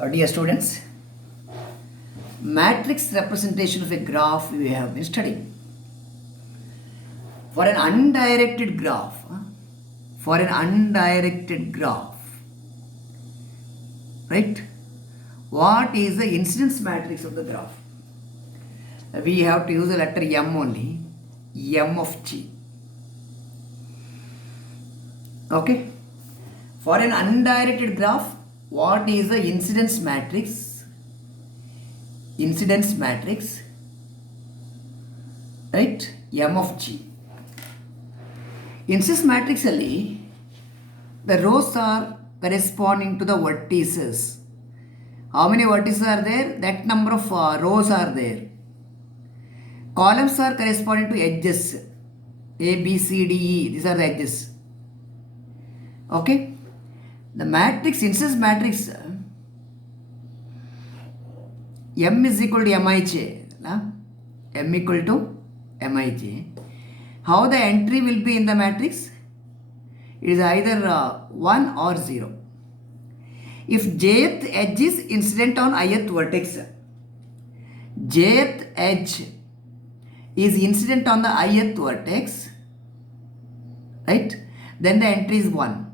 Dear students, matrix representation of a graph we have been studying. For an undirected graph, right? What is the incidence matrix of the graph? We have to use the letter M only, M of G. Okay? For an undirected graph, what is the incidence matrix? Incidence matrix, right? M of G. Incidence matrix alli, the rows are corresponding to the vertices. How many vertices are there? That number of rows are there. Columns are corresponding to edges. A, B, C, D, E. These are the edges. Okay? The matrix, incidence matrix, M is equal to Mij. M equal to Mij. How the entry will be in the matrix? It is either 1 or 0. If jth edge is incident on ith vertex, jth edge is incident on the ith vertex, right? Then the entry is 1.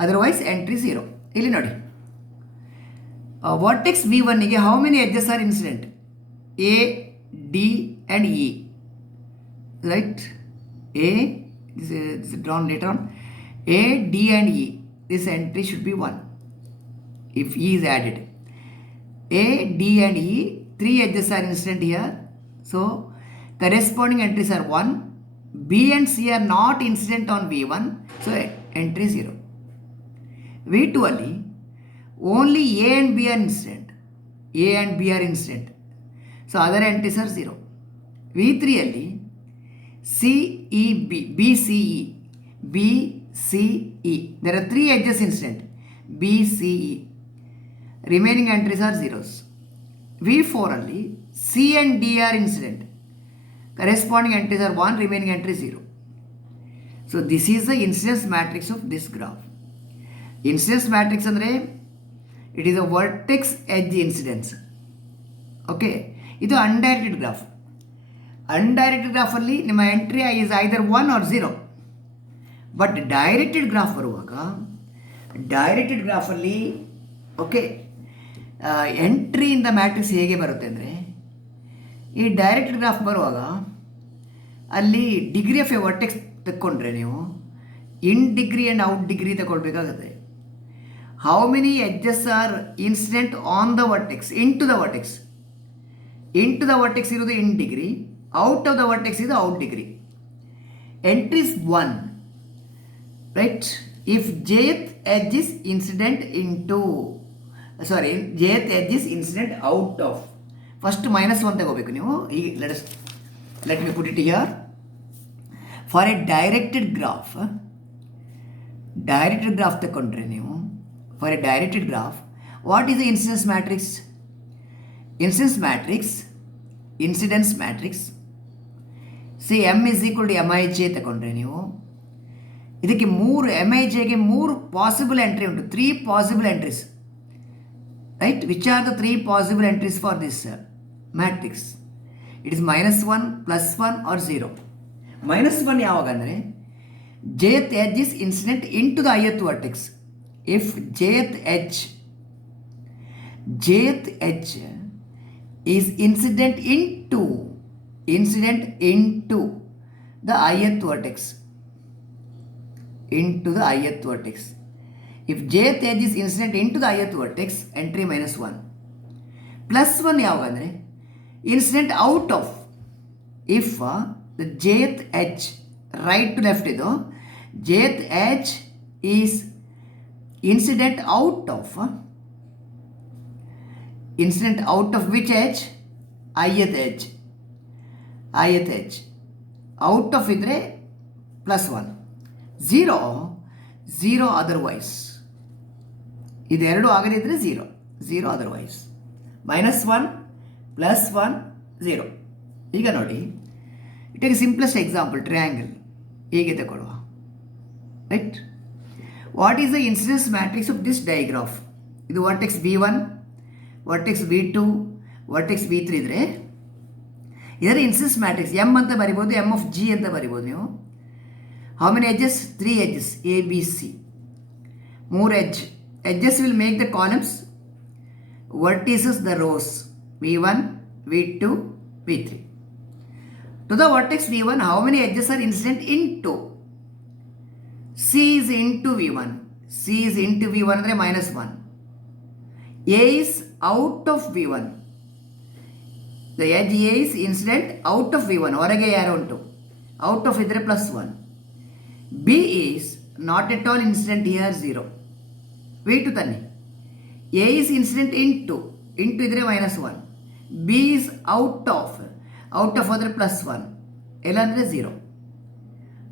Otherwise, entry 0. ಇಲ್ಲಿ ನೋಡಿ, vertex V1 ಗೆ how many edges are incident? A, D and E. Right? A, this is drawn later on. A, D and E. This entry should be 1 if E is added. A, D and E, 3 edges are incident here. So, corresponding entries are 1. B and C are not incident on V1. So, entry 0. V2 ಅಲ್ಲಿ only A and B are incident. A and B are incident. So other entries are 0. V3 ಅಲ್ಲಿ C, E, B, B, C, E, B, C, E. There are 3 edges incident. B, C, E. Remaining entries are zeros. V4 ಅಲ್ಲಿ C and D are incident. Corresponding entries are 1, remaining entry 0. So this is the incidence matrix of this graph. Incidence matrix andre it is a vertex edge incidence. Okay, ಇದು undirected graph. Undirected graph ಅಲ್ಲಿ ನಿಮ್ಮ entry is either 1 or 0. But directed graph ಬರುವಾಗ directed graph ಅಲ್ಲಿ okay entry in the matrix ಹೇಗೆ ಬರುತ್ತೆ ಅಂದರೆ, ಈ directed graph ಬರುವಾಗ ಅಲ್ಲಿ ಡಿಗ್ರಿ ಆಫ್ ಎ ವರ್ಟೆಕ್ಸ್ ತಕ್ಕೊಂಡ್ರೆ ನೀವು in degree and out degree ತಗೊಳ್ಬೇಕಾಗುತ್ತೆ. How many edges are incident on the vertex? Into the vertex. Into the vertex is in degree. Out of the vertex is out degree. Entry is 1. Right? If jth edge is incident into, jth edge is incident out of. First minus 1 ತಗೋಬೇಕು ನೀವು. Let me put it here. For a directed graph ತಗೊಂಡ್ರೆ ನೀವು, for a directed graph, what is the incidence matrix? Incidence matrix, say M is equal to Mij ತಗೊಂಡ್ರೆ ನೀವು, ಇದಕ್ಕೆ 3 Mijಗೆ 3 possible entry ಉಂಟು, 3 possible entries, right? Which are the 3 possible entries for this matrix? It is -1, +1 or 0. -1 ಯಾವಾಗ ಅಂದರೆ jth edge is incident into the ith vertex. If jth edge is incident into the ith vertex, if jth edge is incident into the ith vertex, entry -1. +1 ಯಾವಾಗಂದರೆ incident out of. If the jth edge right to left ಇದು jth edge is incident out of which edge? ith edge. Out of ಇದ್ರೆ +1, 0 otherwise. ಇದೆರಡು ಆಗದಿದ್ರೆ 0 otherwise. -1, +1, 0. ಈಗ ನೋಡಿ, take a simplest example, triangle ಹೇಗೆ ತಗೊಳ್ಳುವ, right? What is the incidence matrix of this digraph? ಇದು vertex V1, vertex V2, vertex V3 ಇದ್ದರೆ ಇದರ incidence matrix M ಅಂತ ಬರಿಬೋದು, ಎಮ್ ಆಫ್ ಜಿ ಅಂತ ಬರಿಬೋದು ನೀವು. How many edges? 3 edges, A B C, 3 edges will make the columns, vertices the rows V1, V2, V3. To the vertex V1, how many edges are incident into? C is into V1. C is into V1 ಅಂದರೆ -1. A is out of V1. The edge A is incident out of V1. ಹೊರಗೆ ಯಾರು ಉಂಟು? Out of ಇದ್ದರೆ +1. B is not at all incident here 0. V2 ತನ್ನಿ. A is incident into ಇದ್ದರೆ -1. B is out of ಆದರೆ +1. L ಅಂದರೆ 0.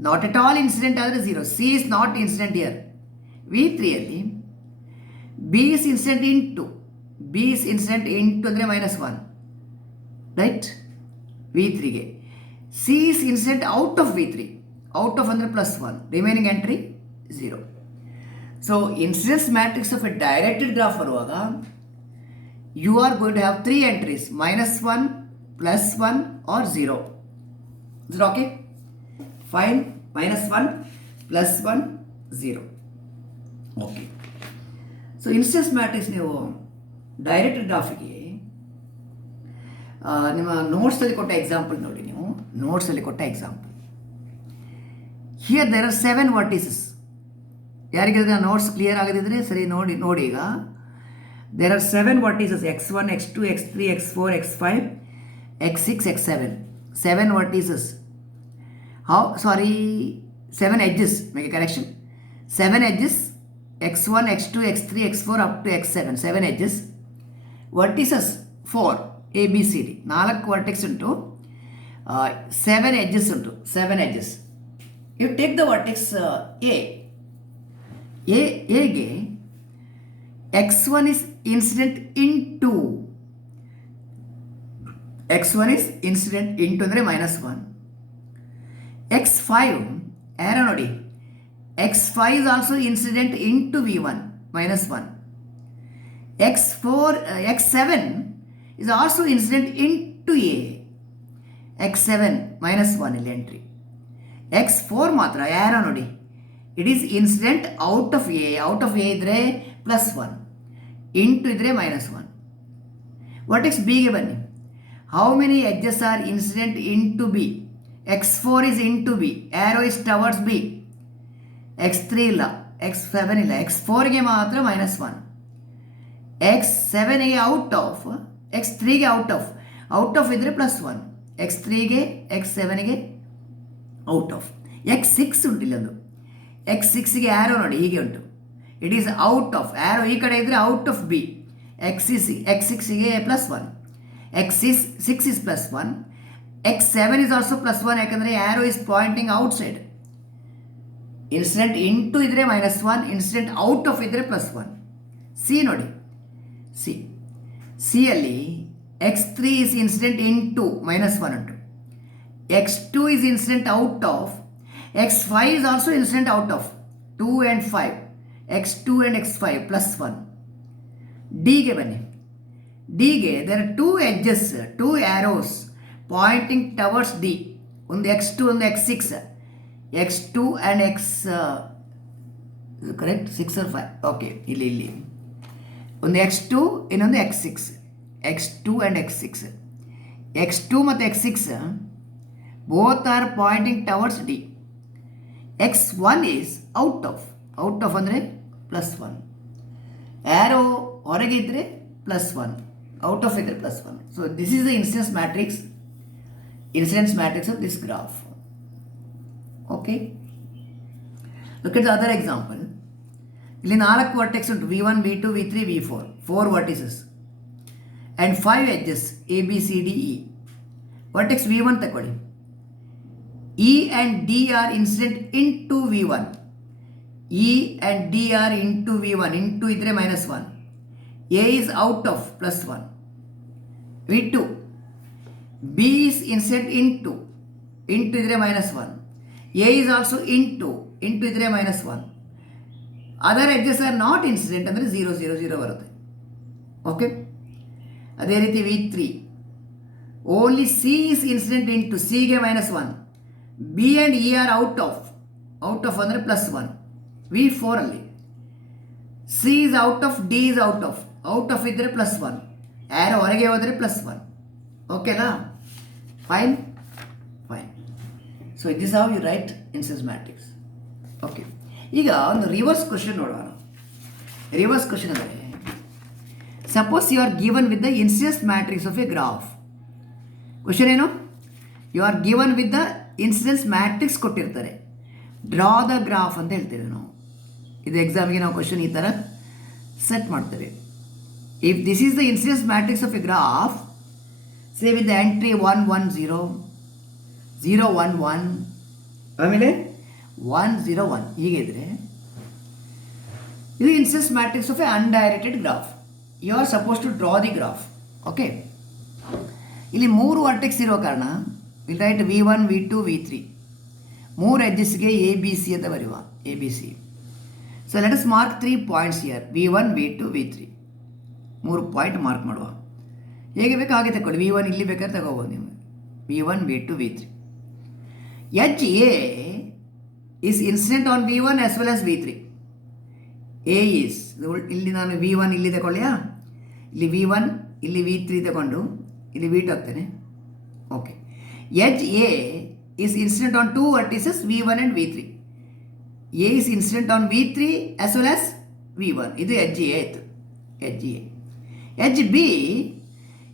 Not at all incident ಆದರೆ 0. C is not incident here. V3ಯಲ್ಲಿ ಬಿ ಇಸ್ ಇನ್ಸಿಡೆಂಟ್ ಇಂಟು ಅಂದರೆ -1, right? V3ಗೆ C is incident out of V3, out of ಅಂದರೆ +1, remaining entry 0. So incidence matrix of a directed graph ಬರುವಾಗ you are going to have 3 entries, -1, +1 or 0. Is it okay? Fine. -1, +1, 0. Okay. So incidence matrix ನೀವು directed ಗ್ರಾಫಿಗೆ ನಿಮ್ಮ ನೋಟ್ಸಲ್ಲಿ ಕೊಟ್ಟ example ನೋಡಿ. ನೀವು ನೋಟ್ಸಲ್ಲಿ ಕೊಟ್ಟ example, here there are 7 vertices. ಯಾರಿಗಾದ್ರೆ ನೋಟ್ಸ್ ಕ್ಲಿಯರ್ ಆಗದಿದ್ದರೆ ಸರಿ ನೋಡಿ ಈಗ. There are 7 vertices, x1, x2, x3, x4, x5, x6, x7. 7 vertices. How? Sorry, 7 edges. Make a correction. 7 edges. x1, x2, x3, x4 up to x7. 7 edges. Vertices 4. A, B, C, D. 4 vertex unto 7 edges unto 7 edges. You take the vertex A. A ಗೆ x1 is incident into. x1 is incident into ಅಂದರೆ -1. x5 ಆರೋ ನೋಡಿ, x5 is also incident into V1, -1. x7 is also incident into A, x7 -1 ಇಲ್ಲಿ entry. x4 ಮಾತ್ರ ಆರೋ ನೋಡಿ, it is incident out of A. Out of A ಇದ್ದರೆ +1, into ಇದ್ದರೆ -1. Vertex ಬಿಗೆ ಬನ್ನಿ. How many edges are incident into B? x4 is into B. Arrow is towards B. x3 ಇಲ್ಲ, x7 ಇಲ್ಲ. x4ಗೆ ಮಾತ್ರ -1. x7ಗೆ ಔಟ್ ಆಫ್, x3ಗೆ ಔಟ್ ಆಫ್ ಇದ್ದರೆ +1. x3ಗೆ x7ಗೆ out of. x6 ಉಂಟಿಲ್ಲ ಒಂದು, x6ಗೆ arrow ನೋಡಿ ಹೀಗೆ ಉಂಟು, it is out of. Arrow ಈ ಕಡೆ ಇದ್ದರೆ ಔಟ್ ಆಫ್ ಬಿ. x6ಗೆ +1, x6 is +1, x7 is also +1 ಯಾಕಂದರೆ arrow is pointing outside. Incident into ಇದ್ದರೆ -1, ಇನ್ಸಿಡೆಂಟ್ ಔಟ್ ಆಫ್ ಇದ್ದರೆ +1. ಸಿ ನೋಡಿ, ಸಿಯಲ್ಲಿ x3 is incident into -1 ಉಂಟು, x2 is incident out of, x5 is also incident out of 2 and 5, x2 and x5 +1. ಡಿಗೆ ಬನ್ನಿ. ಡಿಗೆ there are 2 edges, 2 arrows pointing towards D. ಒಂದು x2 ಒಂದು x6, x2 and x correct 6 or 5, okay. ಇಲ್ಲಿ ಒಂದು x2 ಇನ್ನೊಂದು x6, x2 and x6. x2 ಮತ್ತು x6 both are pointing towards D. x1 is out of ಅಂದರೆ +1. Arrow ಹೊರಗೆ ಇದ್ದರೆ +1, out of ಇದ್ದರೆ +1. So this is the incidence matrix of this graph. Okay, look at the other example. ಇಲ್ಲಿ 4 vertex ಉಂಟು, V1, V2, V3, V4, 4 vertices and 5 edges A, B, C, D, E. Vertex V1 ತಗೊಳ್ಳಿ. E and D are incident into V1. E and D are into V1. Into ಇದ್ರೆ -1. A is out of +1. V2. B is incident into ಇದ್ರೆ -1. A is also into ಇದ್ರೆ -1. Other edges are not incident ಅಂದರೆ 0 0 0 ಬರುತ್ತೆ. Okay, ಅದೇ ರೀತಿ V3 only C is incident into ಸಿಗೆ -1, B and E are out of ಅಂದರೆ +1. V4 ಅಲ್ಲಿ C is out of, D is out of ಇದ್ದರೆ +1, ಯಾರು ಹೊರಗೆ ಹೋದರೆ +1. ಓಕೆನಾ? Fine. So this how you write incidence matrix. Okay, ಈಗ ಒಂದು ರಿವರ್ಸ್ ಕ್ವಶನ್ ನೋಡೋಣ. ರಿವರ್ಸ್ ಕ್ವಶನ್ ಅಂದರೆ, suppose you are given with the incidence matrix of a graph. Question ಏನು? You are given with the incidence matrix ಕೊಟ್ಟಿರ್ತಾರೆ, draw the graph ಅಂತ ಹೇಳ್ತೇವೆ ನಾವು. ಇದು ಎಕ್ಸಾಮ್ಗೆ ನಾವು ಕ್ವಶನ್ ಈ ಥರ ಸೆಟ್ ಮಾಡ್ತೇವೆ. If this is the incidence matrix of a graph, say with the entry 1 1 0 0 1 1 ಆಮೇಲೆ 1 0 1 ಹೀಗೆ ಇದ್ದರೆ ಇದು incidence matrix of a undirected graph. You are suppose to draw the graph. Okay, ಇಲ್ಲಿ 3 ವರ್ಟೆಕ್ಸ್ ಇರೋ ಕಾರಣ will write V1 V2 V3, 3 ಎಡ್ಜಸ್ಗೆ ABC ಅಂತ ಬರೆಯುವ, ABC. So let us mark 3 points here, V1 V2 V3, 3 point mark ಮಾಡುವ. ಹೇಗೆ ಬೇಕು ಹಾಗೆ ತಗೊಳ್ಳಿ. V1 ಇಲ್ಲಿ ಬೇಕಾದ್ರೆ ತಗೋಬೋದು ನೀವು, V1 V2 V3. Edge A is incident on V1 as well as V3. A is, ಇಲ್ಲಿ ನಾನು V1 ಇಲ್ಲಿ ತಗೊಳ್ಳಿಯಾ, ಇಲ್ಲಿ V1 ಇಲ್ಲಿ V3 ತಗೊಂಡು ಇಲ್ಲಿ V2 ಹಾಕ್ತೇನೆ. Okay, edge A is incident on 2 vertices V1 and V3. A is incident on V3 as well as V1. ಇದು edge A ಆಯಿತು, edge A. Edge B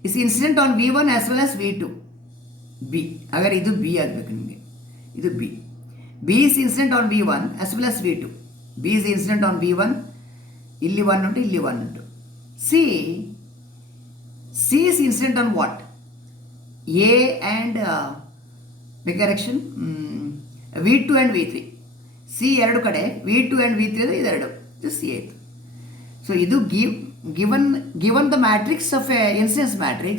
is incident on V1 as well as V2. B, ಹಾಗಾದ್ರೆ ಇದು B ಆಗಬೇಕು ನಿಮಗೆ, ಇದು B. B is incident on V1 as well as V2. B is incident on V1, ಇಲ್ಲಿ 1 ಉಂಟು, ಇಲ್ಲಿ 1 ಉಂಟು. C is incident on what? A and make correction, V2 and V3. C ಎರಡು ಕಡೆ, V2 and V3 ಅಂದರೆ ಇದೆರಡು, ಇದು C ಆಯಿತು. ಸೊ ಇದು given the matrix of a incidence matrix,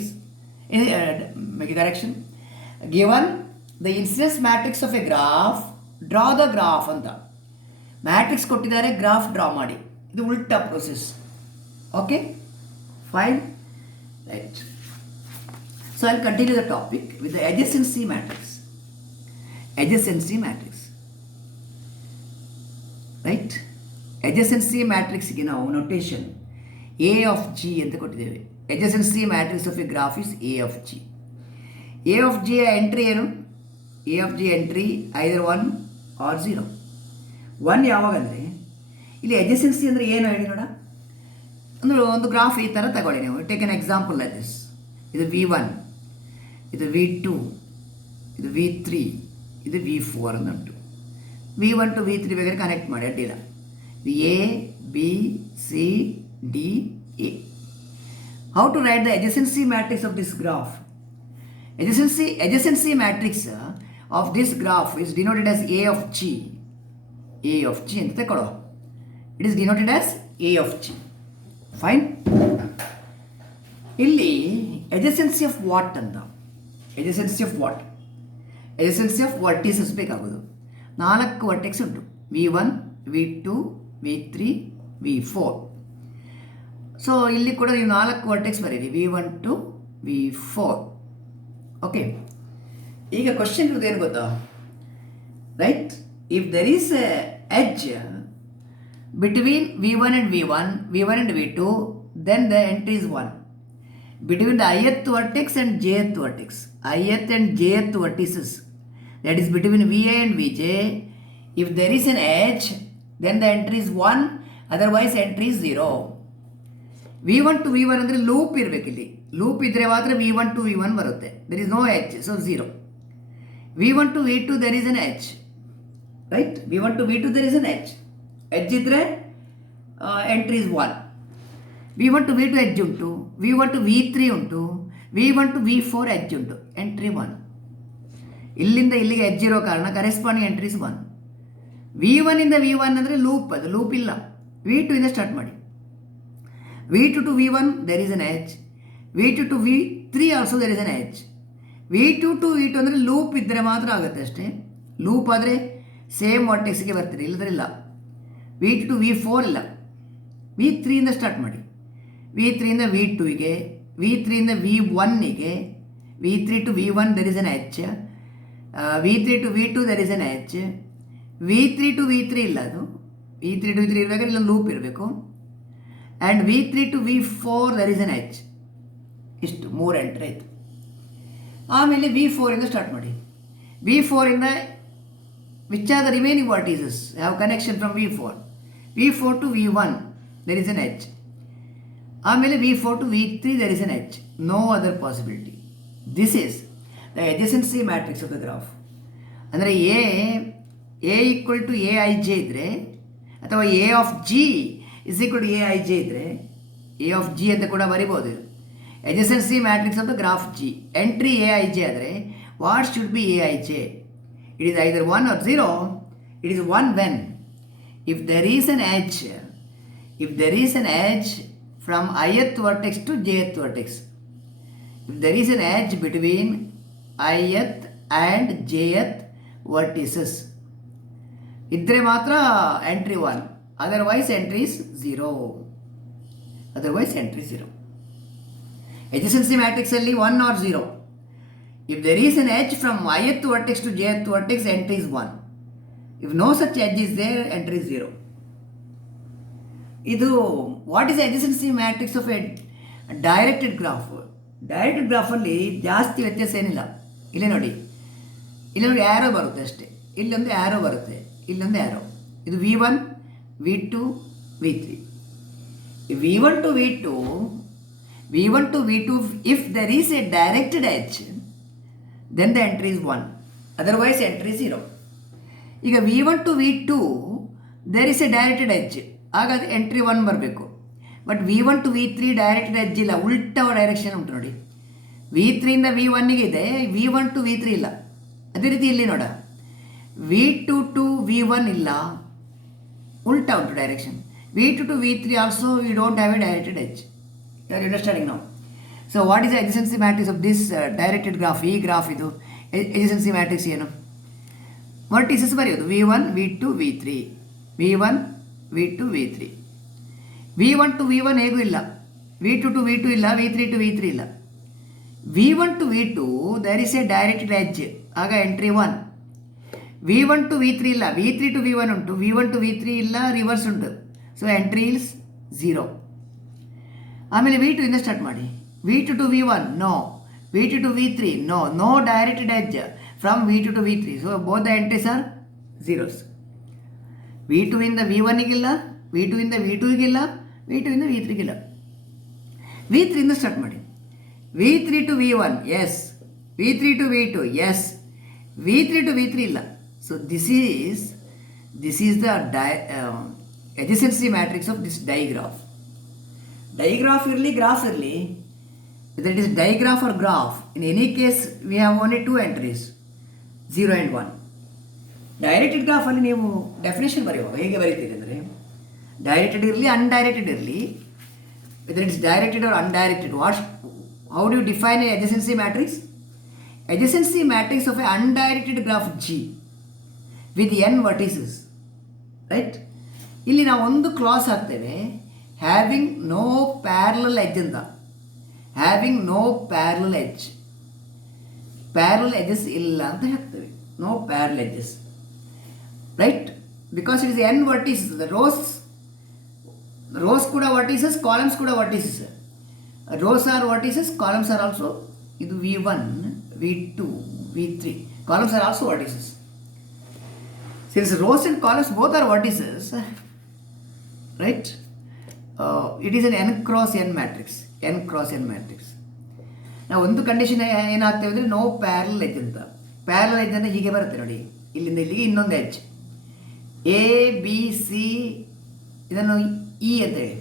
make a correction, given the incidence matrix of a graph, draw the graph ಅಂತ. Matrix ಕೊಟ್ಟಿದ್ದಾರೆ, graph draw ಮಾಡಿ. ಇದು ಉಲ್ಟಾ process. Okay, fine, right. So I continue the topic with the adjacency matrix. Adjacency matrix, right. adjacency ಮ್ಯಾಟ್ರಿಕ್ಸ್ಗೆ ನಾವು notation A of G ಅಂತ ಕೊಟ್ಟಿದ್ದೇವೆ. adjacency matrix of a graph is A of G. A of G entry ಏನು? A of G entry either 1 or 0. 1 ಯಾವಾಗ ಅಂದರೆ, ಇಲ್ಲಿ adjacency ಅಂದರೆ ಏನು ಹೇಳಿ ನೋಡ. ಅಂದರೆ ಒಂದು ಗ್ರಾಫ್ ಈ ಥರ ತಗೊಳ್ಳಿ ನೀವು. Take an example like this. ಇದು V1, ಇದು V2, ಇದು V3, ಇದು V4 ಅಂತ ಉಂಟು. V1 to V3 ಬೇಕಾದ್ರೆ ಕನೆಕ್ಟ್ ಮಾಡಿ, ಅಡ್ಡಿಲ್ಲ. ಇದು A B C D A. How to write the adjacency matrix of this graph? Adjacency matrix of this graph is denoted as A of G. A of G ಅಂತ ತಗೊಳ್ಳೋ. It is denoted as A of G. Fine. ಇಲ್ಲಿ adjacency of what ಅಂತ? adjacency of what? adjacency of vertices ಬೇಕಾಗೋದು. 4 vertex ಉಂಟು, V1 V2 V3 V4. So ಇಲ್ಲಿ ಕೂಡ ನೀವು 4 vertex ಬರೀರಿ, V1 to V4. Okay, ಈಗ ಕ್ವಶನ್ ಇರೋದೇನು ಗೊತ್ತಾ, right? If there is A edge between V1 and V1 and V2, then the entry is 1. Between the ith vertex and jth vertex, ith and jth vertices, that is between VA and VJ, if there is an edge, then the entry is 1, otherwise entry is 0. V1 to V1 ಅಂದರೆ loop ಇರಬೇಕು. ಇಲ್ಲಿ loop ಇದ್ದರೆ ಮಾತ್ರ V1 to V1 ಬರುತ್ತೆ. there is no edge, so 0. V1 to V2 there is an edge, right? V1 to V2 there is an edge. edge ಇದ್ದರೆ entry is 1. V1 to V2 edge ಉಂಟು, V1 to V3 ಉಂಟು, V1 to V4 edge ಉಂಟು, entry 1. ಇಲ್ಲಿಂದ ಇಲ್ಲಿಗೆ edge ಇರೋ ಕಾರಣ corresponding entry is 1. V1 ಇಂದ V1 ಅಂದರೆ ಲೂಪ್, ಅದು ಲೂಪ್ ಇಲ್ಲ. V2 ಇಂದ ಸ್ಟಾರ್ಟ್ ಮಾಡಿ. V2 to V1 there is an edge. V2 to V3 also there is an edge. V2 to V2 ಅಂದರೆ ಲೂಪ್ ಇದ್ದರೆ ಮಾತ್ರ ಆಗುತ್ತೆ ಅಷ್ಟೇ. ಲೂಪ್ ಆದರೆ ಸೇಮ್ ವರ್ಟೆಕ್ಸ್ಗೆ ಬರ್ತೀರಿ, ಇಲ್ಲದ್ರಿಲ್ಲ. V2 V4 ಇಲ್ಲ, V3ಯಿಂದ ಸ್ಟಾರ್ಟ್ ಮಾಡಿ. V3ಯಿಂದ V2ಗೆ, V3ಯಿಂದ V1ಗೆ, V3 to V1 there is an H, V3 to V2 there is an H, V3 to V3 ಇಲ್ಲ, ಅದು V3 to V3 ಇರಬೇಕಾದ್ರೆ ಇಲ್ಲ ಲೂಪ್ ಇರಬೇಕು. And V3 to V4 there is an H. ಇಷ್ಟು 3 entry ಆಯಿತು. ಆಮೇಲೆ V4ಇಂದ ಸ್ಟಾರ್ಟ್ ಮಾಡಿ. V4ಇಂದ which are the remaining vertices have connection from V4. V4 to V1 there is an H. ಆಮೇಲೆ V4 to V3 there is an H. No other possibility. This is the adjacency matrix of the graph. ಅಂದರೆ A equal to A I J ಇದ್ದರೆ, ಅಥವಾ A of G is equal to A I J ಇದ್ದರೆ, A of G ಅಂತ ಕೂಡ ಬರಿಬೋದು. adjacency matrix of the graph G. Entry Aij ಆದರೆ what should be Aij? It is either 1 or 0. It is 1 when if there is an edge from ith vertex to jth vertex. If there is an edge between ith and jth vertices, ಇದ್ದರೆ ಮಾತ್ರ entry 1. Otherwise entry is 0. Adjacency matrix ಅಲ್ಲಿ 1 or 0. If there is an edge from ith vertex to jth vertex, entry is 1. If no such edge is there, entry is 0. ಇದು what is adjacency matrix of a directed graph? Directed ಗ್ರಾಫಲ್ಲಿ ಜಾಸ್ತಿ ವ್ಯತ್ಯಾಸ ಏನಿಲ್ಲ. ಇಲ್ಲೇ ನೋಡಿ arrow ಬರುತ್ತೆ ಅಷ್ಟೇ. ಇಲ್ಲೊಂದು ಆ್ಯರೋ ಬರುತ್ತೆ, ಇಲ್ಲೊಂದು ಆ್ಯರೋ. ಇದು V1 V2 V3. V1 to V2, if there is a directed edge, then the entry is 1. Otherwise entry is 0. ಈಗ V1 to V2 there is a directed edge, ಹಾಗಾದರೆ ಎಂಟ್ರಿ 1 ಬರಬೇಕು. But V1 to V3 directed edge ಇಲ್ಲ, ಉಲ್ಟಾ direction ಉಂಟು ನೋಡಿ. V3ಇಂದ V1ಗೆ ಇದೆ, V1 to V3 ಇಲ್ಲ. ಅದೇ ರೀತಿ ಇಲ್ಲಿ ನೋಡ, V2 to V1 ಇಲ್ಲ, ಉಲ್ಟಾ ಉಂಟು direction. V2 to V3 also you don't have a directed edge. You are understanding now? So what is the adjacency matrix of this directed graph? ಈ graph ಇದು adjacency matrix ಏನು? Vertices ಬರೆಯೋದು V1 V2 V3, V1 V2 V3. V1 to V1 ಹೇಗೂ ಇಲ್ಲ, V2 to V2 ಇಲ್ಲ, V3 to V3 ಇಲ್ಲ. V1 to V2 there is a directed edge, ಆಗ entry 1. V1 to V3 ಇಲ್ಲ, V3 to V1 ಉಂಟು, V1 to V3 ಇಲ್ಲ, reverse ಉಂಟು. So entry is 0. ಆಮೇಲೆ V2 ಇಂದ ಸ್ಟಾರ್ಟ್ ಮಾಡಿ. V2 to V1 no, V2 to V3 no directed edge from V2 to V3. So both the entries are zeros. V2 ಇಂದ V1ಗಿಲ್ಲ, V2 ಇಂದ V2ಗಿಲ್ಲ, V2 ಇಂದ V3ಗಿಲ್ಲ. V3 ಇಂದ start ಮಾಡಿ. V3 to V1 yes, V3 to V2 yes, V3 to V3 ಇಲ್ಲ. So this is the adjacency matrix of this digraph. Digraph ಇರಲಿ, graph ಇರಲಿ, whether it is digraph or graph, in any case we have only 2 entries, 0 and 1. Directed ಗ್ರಾಫಲ್ಲಿ ನೀವು definition ಬರೆಯುವಾಗ ಹೇಗೆ ಬರೀತೀರಿ ಅಂದರೆ, directed ಇರಲಿ undirected ಇರಲಿ, whether it's directed or undirected, how do you define a adjacency matrix? Adjacency matrix of a undirected graph G with n vertices, right? ಇಲ್ಲಿ ನಾವು ಒಂದು class ಹಾಕ್ತೇವೆ, ಹ್ಯಾವಿಂಗ್ ನೋ ಪ್ಯಾರಲಲ್ ಎಡ್ಜ್ ಅಂತ. ಹ್ಯಾವಿಂಗ್ ನೋ ಪ್ಯಾರಲಲ್ ಎಡ್ಜಸ್ ಇಲ್ಲ ಅಂತ ಹಾಕ್ತೇವೆ. No parallel edges, right? Because it is n vertices. The rows ಕೂಡ vertices, columns ಕೂಡ vertices. Rows are vertices, columns are also, ಇದು V1 V2 V3, columns are also vertices. Since rows and columns both are vertices, right, it is an n cross n matrix. ನಾವು ಒಂದು condition ಏನಾಗ್ತೇವೆ ಅಂದರೆ no parallel edge ಅಂತ. Parallel edge ಅಂದರೆ ಹೀಗೆ ಬರುತ್ತೆ ನೋಡಿ, ಇಲ್ಲಿಂದ ಇಲ್ಲಿಗೆ ಇನ್ನೊಂದು ಎಡ್ಜ್ ಎ ಬಿ ಸಿ, ಇದನ್ನು ಇ ಅಂತ ಹೇಳಿ.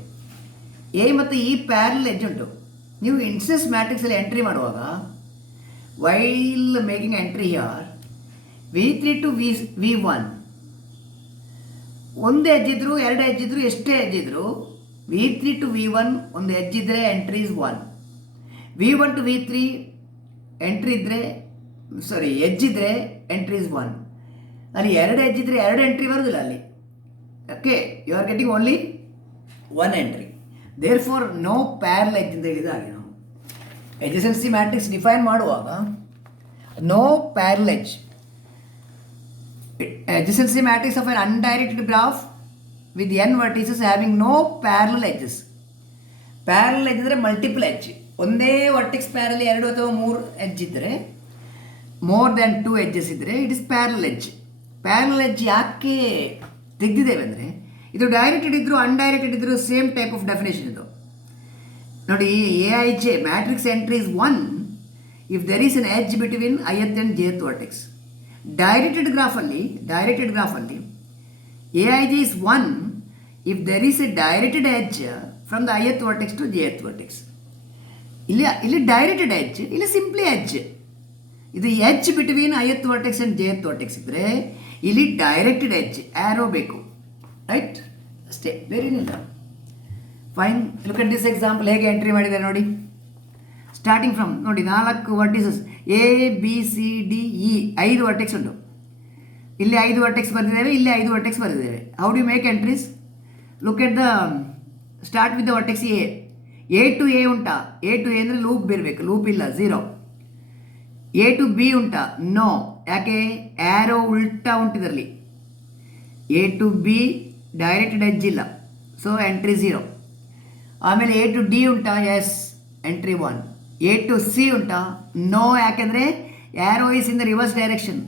ಎ ಮತ್ತು ಇ ಪ್ಯಾರಲಲ್ ಎಡ್ಜ್ ಉಂಟು. ನೀವು ಇನ್ಸ್ಟೆನ್ಸ್ ಮ್ಯಾಟ್ರಿಕ್ಸಲ್ಲಿ ಎಂಟ್ರಿ ಮಾಡುವಾಗ, while making entry here, V3 to V1 ಒಂದು ಎಡ್ಜ್ ಇದ್ರು, 2 ಎಡ್ಜ್ ಇದ್ರು, ಎಷ್ಟೇ ಎಡ್ಜ್ ಇದ್ರು, V3 to V1 ಒಂದು ಎಡ್ಜ್ ಇದ್ದರೆ entry is 1. V1 to V3 entry ಇದ್ದರೆ, ಎಡ್ಜ್ ಇದ್ದರೆ ಎಂಟ್ರಿ ಇಸ್ 1. ಅಲ್ಲಿ 2 ಎಡ್ಜ್ ಇದ್ದರೆ 2 ಎಂಟ್ರಿ ಬರೋದಿಲ್ಲ ಅಲ್ಲಿ. Okay, you are getting only one entry. Therefore no parallel edge ಅಂತ ಹೇಳಿದ ಹಾಗೆ ನಾವು adjacency matrix ಡಿಫೈನ್ ಮಾಡುವಾಗ no parallel edge. Adjacency matrix of an undirected graph with n vertices having no parallel edges. Parallel edge ಅಂದರೆ multiple ಎಜ್. ಒಂದೇ vertex ಪ್ಯಾರಲ್ಲಿ 2 ಅಥವಾ 3 ಎಜ್ ಇದ್ದರೆ, more than 2 edges ಇದ್ದರೆ ಇಟ್ ಇಸ್ ಪ್ಯಾರಲ್ ಎಜ್. ಪ್ಯಾರಲ್ ಎಜ್ ಯಾಕೆ ತೆಗೆದಿದ್ದೇವೆ ಅಂದರೆ, ಇದು ಡೈರೆಕ್ಟೆಡ್ ಇದ್ದರೂ ಅನ್ಡೈರೆಕ್ಟೆಡ್ ಇದ್ದರೂ ಸೇಮ್ ಟೈಪ್ ಆಫ್ ಡೆಫಿನೇಷನ್ ಇದು. ನೋಡಿ, AIJ matrix entry is 1 if there is an edge between ith and jth vertex. Directed ಗ್ರಾಫಲ್ಲಿ AIJ is 1 if there is a directed edge from the ith vertex to jth vertex. ಇಲ್ಲಿ directed edge, ಇಲ್ಲಿ simply edge. ಇದು edge between ith vertex and jth vertex ಇದ್ದರೆ ಇಲ್ಲಿ directed edge arrow ಬೇಕು, right? ಅಷ್ಟೇ, ಬೇರೇನಿಲ್ಲ. Fine, look at this example ಹೇಗೆ entry ಮಾಡಿದ್ದಾರೆ ನೋಡಿ. ಸ್ಟಾರ್ಟಿಂಗ್ ಫ್ರಮ್ ನೋಡಿ, 4 ವರ್ಟಿಸಸ್ ABCDE, 5 ವರ್ಟೆಕ್ಸ್ ಉಂಟು. ಇಲ್ಲಿ 5 ವರ್ಟೆಕ್ಸ್ ಬರೆದಿದ್ದೇವೆ, ಇಲ್ಲಿ 5 ವರ್ಟೆಕ್ಸ್ ಬರೆದಿದ್ದೇವೆ. How do make entries? Look at the start with the vertex A to A ಉಂಟಾ? A ಟು A ಅಂದರೆ ಲೂಪ್ ಬರಬೇಕು, ಲೂಪ್ ಇಲ್ಲ, 0. A ಟು B ಉಂಟಾ? ನೋ. ಯಾಕೆ? ಆ್ಯರೋ ಉಲ್ಟಾ ಉಂಟಿದರಲ್ಲಿ. A to B directed edge ಇಲ್ಲ, ಸೊ ಎಂಟ್ರಿ 0. ಆಮೇಲೆ A ಟು D ಉಂಟಾ? Yes, entry 1. A to C ಉಂಟಾ? ನೋ. ಯಾಕೆಂದರೆ arrow is in the reverse direction.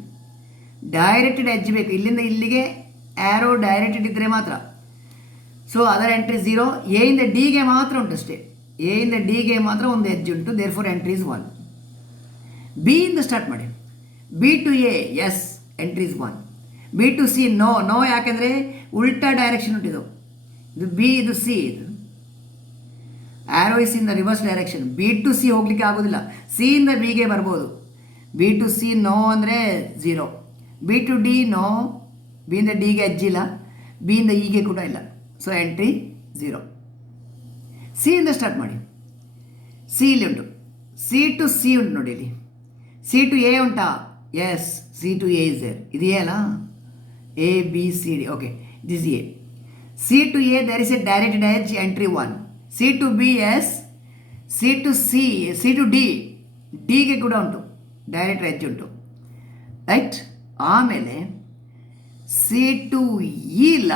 Directed edge ಬೇಕು, ಇಲ್ಲಿಂದ ಇಲ್ಲಿಗೆ ಆ್ಯರೋ ಡೈರೆಕ್ಟೆಡ್ ಇದ್ದರೆ ಮಾತ್ರ. ಸೊ ಅದರ ಎಂಟ್ರಿ 0. A ಇಂದ ಡಿಗೆ ಮಾತ್ರ ಉಂಟು ಅಷ್ಟೇ. A ಇಂದ ಡಿಗೆ ಮಾತ್ರ ಒಂದು ಎಡ್ಜ್ ಉಂಟು, there for entry is 1. B ಇಂದ ಸ್ಟಾರ್ಟ್ ಮಾಡಿ. B to A, yes, entry is 1. B to C, no. No ಯಾಕೆಂದರೆ ಉಲ್ಟಾ ಡೈರೆಕ್ಷನ್ ಉಂಟಿದು. ಇದು B, ಇದು C. ಇದು arrow is in the reverse direction. B to C ಹೋಗ್ಲಿಕ್ಕೆ ಆಗೋದಿಲ್ಲ, C ಇಂದ Bಗೆ ಬರ್ಬೋದು. B ಟು C ನೋ ಅಂದರೆ 0. B to D no. B ಇಂದ Dಗೆ ಎಡ್ಜ್ ಇಲ್ಲ, B ಇಂದ Eಗೆ ಕೂಡ ಇಲ್ಲ, ಸೊ ಎಂಟ್ರಿ 0. C ಇಂದ ಸ್ಟಾರ್ಟ್ ಮಾಡಿ. C ಇಲ್ಲಿ ಉಂಟು, C ಟು C ಉಂಟು ನೋಡಿ. ಇಲ್ಲಿ C ಟು A ಉಂಟಾ? Yes, C to A is there. ಇದು A ಅಲ್ಲ? ABCD, okay, this A. C to A there is a directed edge, entry 1. C to B, yes. C to D, ಡಿಗೆ ಕೂಡ ಉಂಟು, direct edge ಉಂಟು, right? ಆಮೇಲೆ C to E ಇಲ್ಲ,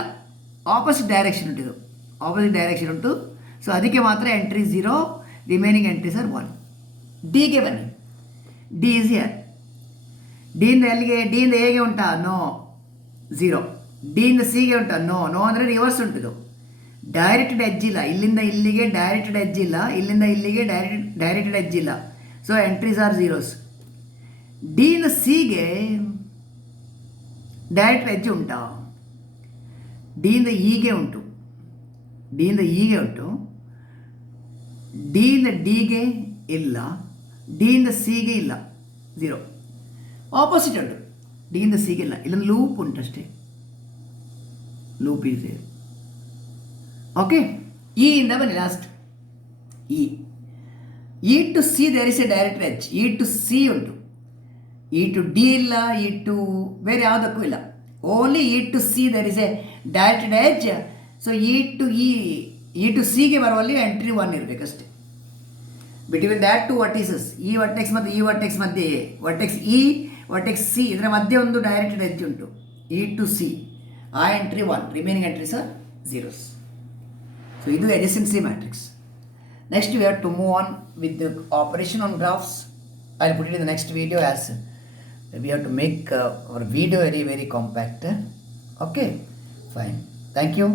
opposite direction ಉಂಟು. ಇದು ಆಪೋಸಿಟ್ ಡೈರೆಕ್ಷನ್ ಉಂಟು, ಸೊ ಅದಕ್ಕೆ ಮಾತ್ರ ಎಂಟ್ರಿ 0. Remaining entries R 1. ಡಿಗೆ ಬನ್ನಿ. D is here. ಡಿ ಇಂದ ಎಲ್ಲಿಗೆ? ಡಿ ಇಂದ ಎಗೆ ಉಂಟಾ? ನೋ, 0. ಡಿ ಇಂದ ಸಿಗೆ ಉಂಟಾ? ನೋ. ನೋ ಅಂದರೆ ರಿವರ್ಸ್ ಉಂಟಿದು, ಡೈರೆಕ್ಟೆಡ್ ಎಡ್ಜ್ ಇಲ್ಲ. ಇಲ್ಲಿಂದ ಇಲ್ಲಿಗೆ ಡೈರೆಕ್ಟೆಡ್ ಎಡ್ಜ್ ಇಲ್ಲ, ಇಲ್ಲಿಂದ ಇಲ್ಲಿಗೆ ಡೈರೆಕ್ಟೆಡ್ ಎಡ್ಜ್ ಇಲ್ಲ, so entries are 0s. D ಇಂದ ಸಿಗೆ ಡೈರೆಕ್ಟ್ ಎಡ್ಜ್ ಉಂಟಾ? ಡಿ ಇಂದ ಇಗೆ ಉಂಟು, ಡಿ ಇಂದ ಇಗೆ ಉಂಟು, ಡಿ ಇಂದ ಡಿಗೆ ಇಲ್ಲ, ಡಿ ಇಂದ ಸಿಗೆ ಇಲ್ಲ, 0. ಆಪೋಸಿಟ್ ಉಂಟು, ಡಿ ಇಂದ ಸಿಗೆ ಇಲ್ಲ, ಇಲ್ಲೊಂದು ಲೂಪ್ ಉಂಟು ಅಷ್ಟೇ, loop is there. Okay, E ಇಂದ ಬನ್ನಿ last. E to C there is a direct edge. E to C ಉಂಟು, ಇ ಟು ಡಿ ಇಲ್ಲ, ಇ ಟು ಬೇರೆ ಯಾವುದಕ್ಕೂ ಇಲ್ಲ. Only E to C there is a directed edge. So E to ಸಿಗೆ ಬರುವಲ್ಲಿ entry 1 ಇರಬೇಕಷ್ಟೆ. ಬಿಟ್ವೀನ್ ದ್ಯಾಟ್ 2 ವರ್ಟಿಸಸ್, ಈ vertex ಮತ್ತು ಈ ವರ್ಟೆಕ್ಸ್ ಮಧ್ಯೆ, ವರ್ಟೆಕ್ಸ್ ಇ, ವರ್ಟೆಕ್ಸ್ ಸಿ, ಇದರ ಮಧ್ಯೆ ಒಂದು ಡೈರೆಕ್ಟೆಡ್ ಎಡ್ಜ್ ಉಂಟು, ಇ ಟು ಸಿ. ಆ entry 1, remaining entries are 0s. ಸೊ ಇದು adjacency matrix. Next we have to move on with the operation on graphs. I'll put it in the next video, as we have to make our video very compact. Okay, fine. Thank you.